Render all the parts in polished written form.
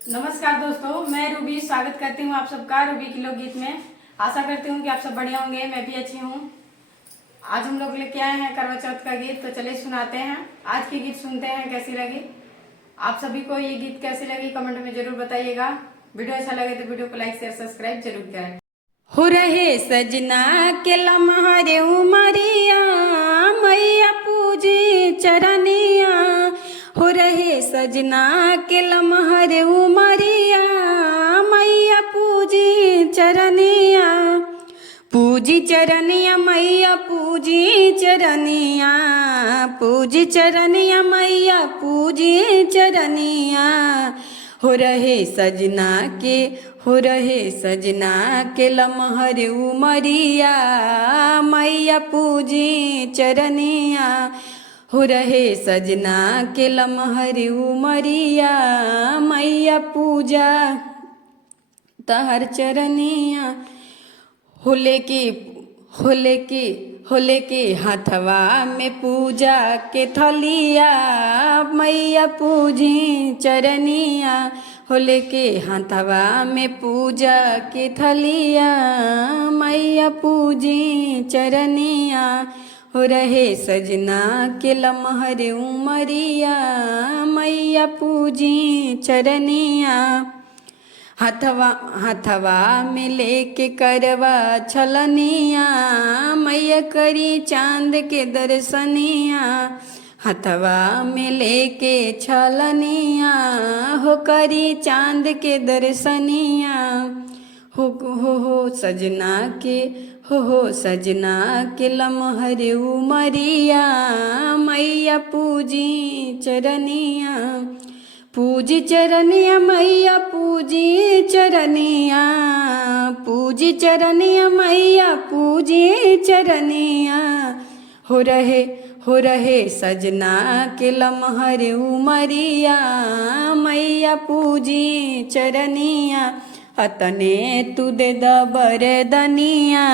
नमस्कार दोस्तों, मैं रूबी स्वागत करती हूँ आप सबका रूबी की लोकगीत में। आशा करती हूँ कि आप सब बढ़िया होंगे, मैं भी अच्छी हूँ। आज हम लोग लेके आए हैं करवा चौथ का गीत, तो चलिए सुनाते हैं। आज की गीत सुनते हैं कैसी लगी। आप सभी को ये गीत कैसी लगी कमेंट में जरूर बताइएगा। वीडियो अच्छा लगे तो वीडियो को लाइक शेयर सब्सक्राइब जरूर करें। हो रहे सजना के लम्हारे उमरिया, मैया पूजी चरनिया। हो रहे सजना के लम्हारे उमरिया, मैया पूजी चरनिया। पूजी चरनिया मैया पूजी चरनिया, पूजी चरनिया मैया पूजी चरनिया। हो रहे सजना के, हो रहे सजना के लम्हर उमरिया, मैया पूजी चरनिया। हो रहे सजना के लम्हर उमरिया, मैया पूजा तहर चरनिया। होले के हाथवा में पूजा के थलिया, मैया पूजी चरनिया। होले के हाथवा में पूजा के थलिया, मैया पूजी चरनिया। हो रहे सजना के लम्हर उमरिया, मैया पूजी चरनिया। हथवा में लेके करवा छलनिया, मैया करी चांद के दर्शनिया। हथवा में लेके छलनिया, हो करी चांद के दर्शनिया। हो सजना के, हो सजना के लम्हर उमरिया, मैया पूजी चरनिया। पूजी चरनिया मैया पूजी चरनिया, पूजी चरनिया मैया पूजी चरनिया। हो रहे सजना के लम्हर उमरिया, मैया पूजी चरनिया। अतने तू दे द बरदनिया,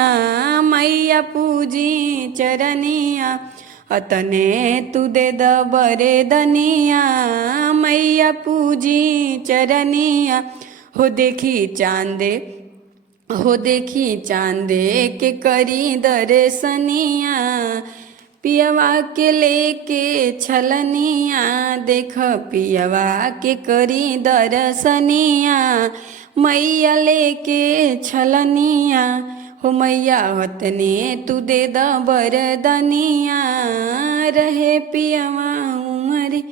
मैया पूजी चरनिया। अतने तू दे द बरदनिया, मैया पूजी चरनिया। हो देखी चांदे के करी दर्शनिया। पियवा के लेके छलनिया, देख पियवा के करी दर्शनिया। मैया लेके छलनिया, हो मैया हतने तू दे द बरदनिया। रहे पियवा उमरी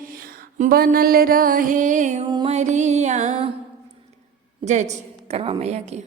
बनल रहे उमरिया। जय करवा मैया की।